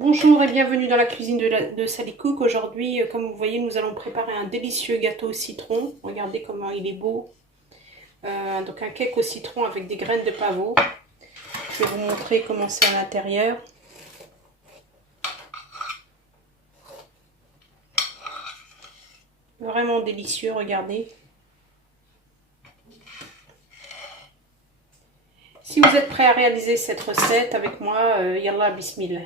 Bonjour et bienvenue dans la cuisine de Sally Cook. Aujourd'hui, comme vous voyez, nous allons préparer un délicieux gâteau au citron. Regardez comment il est beau. Donc un cake au citron avec des graines de pavot. Je vais vous montrer comment c'est à l'intérieur. Vraiment délicieux, regardez. Si vous êtes prêt à réaliser cette recette avec moi, yallah bismillah.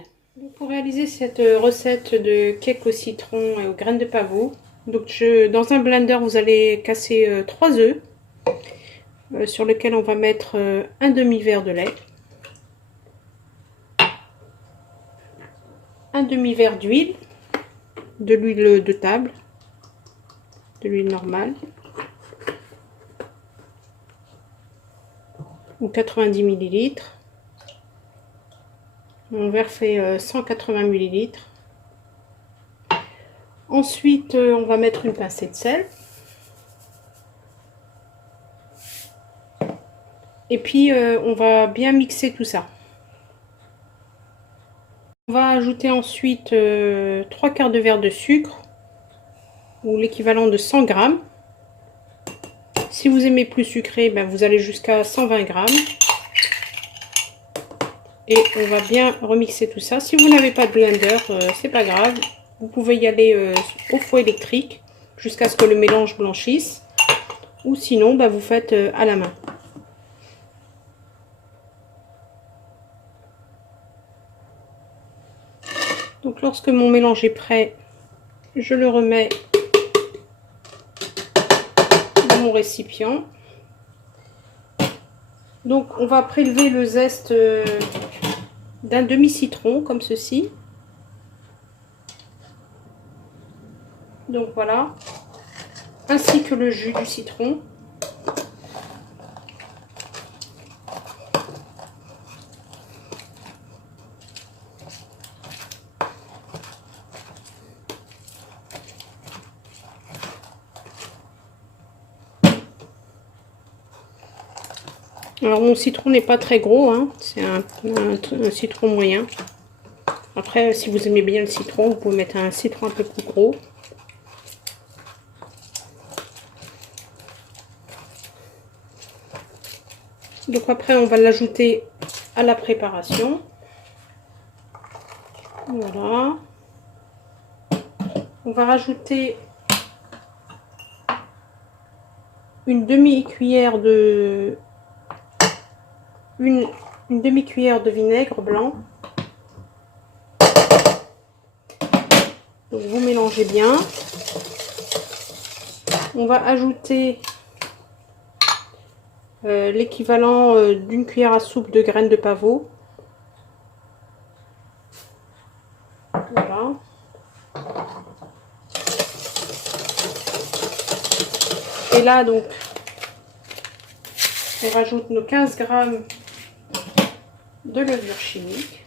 Pour réaliser cette recette de cake au citron et aux graines de pavot, donc dans un blender, vous allez casser 3 œufs sur lequel on va mettre un demi-verre de lait, un demi-verre d'huile, de l'huile de table, de l'huile normale, ou 90 ml. Mon verre fait 180 ml. Ensuite, on va mettre une pincée de sel. Et puis, on va bien mixer tout ça. On va ajouter ensuite 3/4 de verre de sucre, ou l'équivalent de 100 g. Si vous aimez plus sucré, ben vous allez jusqu'à 120 g. Et on va bien remixer tout ça. Si vous n'avez pas de blender, c'est pas grave. Vous pouvez y aller au four électrique jusqu'à ce que le mélange blanchisse. Ou sinon, ben vous faites à la main. Donc lorsque mon mélange est prêt, je le remets dans mon récipient. Donc on va prélever le zeste d'un demi-citron comme ceci. Donc voilà, ainsi que le jus du citron. Alors mon citron n'est pas très gros, hein. C'est un citron moyen. Après, si vous aimez bien le citron, vous pouvez mettre un citron un peu plus gros. Donc après, on va l'ajouter à la préparation. Voilà. On va rajouter une demi-cuillère de une demi-cuillère de vinaigre blanc. Donc vous mélangez bien. On va ajouter l'équivalent d'une cuillère à soupe de graines de pavot. Voilà. Et là donc on rajoute nos 15 g de levure chimique.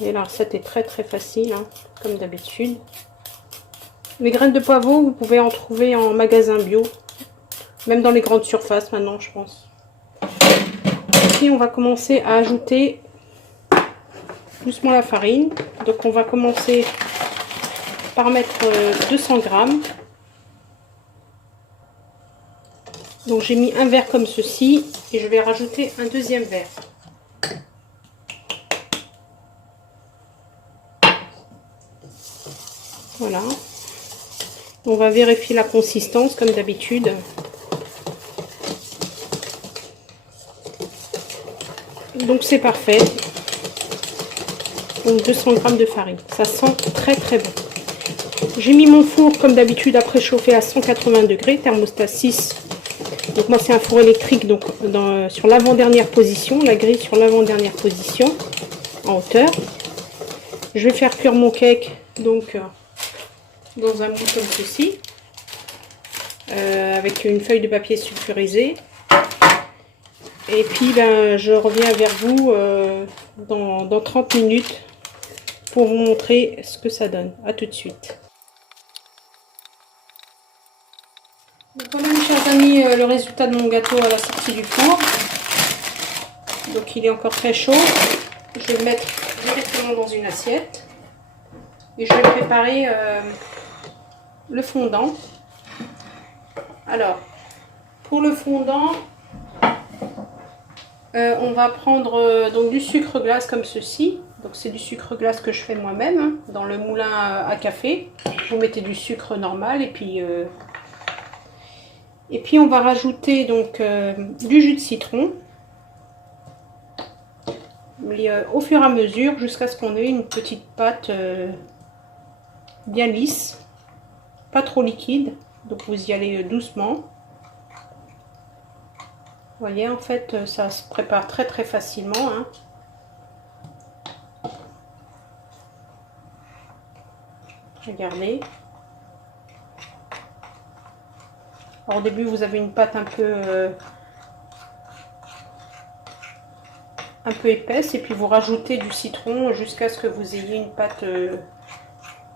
Et la recette est très facile, hein, comme d'habitude. Les graines de pavot, vous pouvez en trouver en magasin bio, même dans les grandes surfaces maintenant, je pense. Ici, on va commencer à ajouter doucement la farine. Donc on va commencer par mettre 200 g. Donc j'ai mis un verre comme ceci et je vais rajouter un deuxième verre. Voilà. On va vérifier la consistance comme d'habitude. Donc c'est parfait. Donc 200 g de farine. Ça sent très bon. J'ai mis mon four comme d'habitude à préchauffer à 180 degrés, thermostat 6. Donc moi c'est un four électrique, donc sur l'avant-dernière position, la grille sur l'avant-dernière position, en hauteur. Je vais faire cuire mon cake donc dans un moule comme ceci, avec une feuille de papier sulfurisé. Et puis ben, je reviens vers vous dans 30 minutes pour vous montrer ce que ça donne. À tout de suite. Donc, voilà, chers amis, le résultat de mon gâteau à la sortie du four. Donc il est encore très chaud. Je vais le mettre directement dans une assiette. Et je vais préparer le fondant. Alors, pour le fondant, on va prendre donc du sucre glace comme ceci. Donc c'est du sucre glace que je fais moi-même hein, dans le moulin à café. Vous mettez du sucre normal et puis on va rajouter donc du jus de citron. Mais, au fur et à mesure jusqu'à ce qu'on ait une petite pâte bien lisse, pas trop liquide. Donc vous y allez doucement. Vous voyez, en fait, ça se prépare très très facilement. Hein. Regardez. Alors, au début, vous avez une pâte un peu épaisse et puis vous rajoutez du citron jusqu'à ce que vous ayez une pâte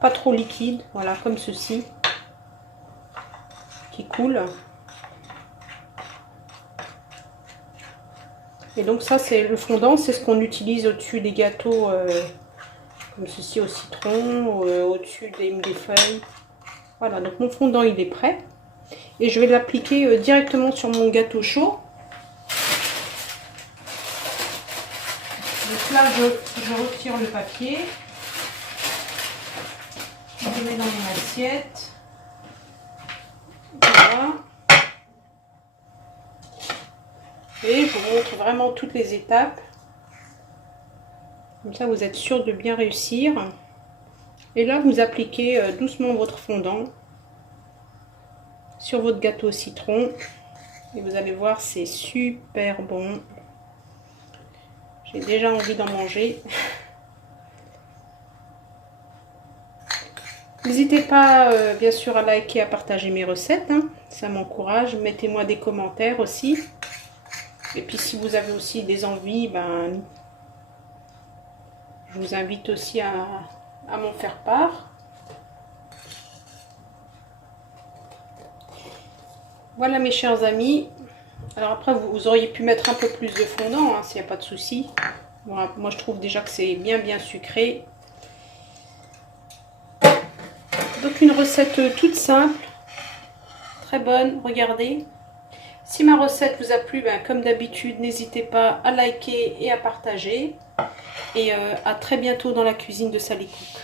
pas trop liquide. Voilà, comme ceci, qui coule. Et donc ça, c'est le fondant, c'est ce qu'on utilise au-dessus des gâteaux, comme ceci au citron, au-dessus des feuilles. Voilà, donc mon fondant, il est prêt. Et je vais l'appliquer directement sur mon gâteau chaud. Donc là, je retire le papier. Je le mets dans mon assiette. Voilà. Et je vous montre vraiment toutes les étapes. Comme ça, vous êtes sûr de bien réussir. Et là, vous appliquez doucement votre fondant sur votre gâteau au citron. Et vous allez voir, c'est super bon. J'ai déjà envie d'en manger. N'hésitez pas, bien sûr, à liker, à partager mes recettes. Hein. Ça m'encourage. Mettez-moi des commentaires aussi. Et puis si vous avez aussi des envies, ben, je vous invite aussi à m'en faire part. Voilà mes chers amis. Alors après vous auriez pu mettre un peu plus de fondant, hein, s'il n'y a pas de souci. Voilà, moi je trouve déjà que c'est bien sucré. Donc une recette toute simple, très bonne, regardez. Si ma recette vous a plu, ben, comme d'habitude, n'hésitez pas à liker et à partager. Et à très bientôt dans la cuisine de Sally Cook.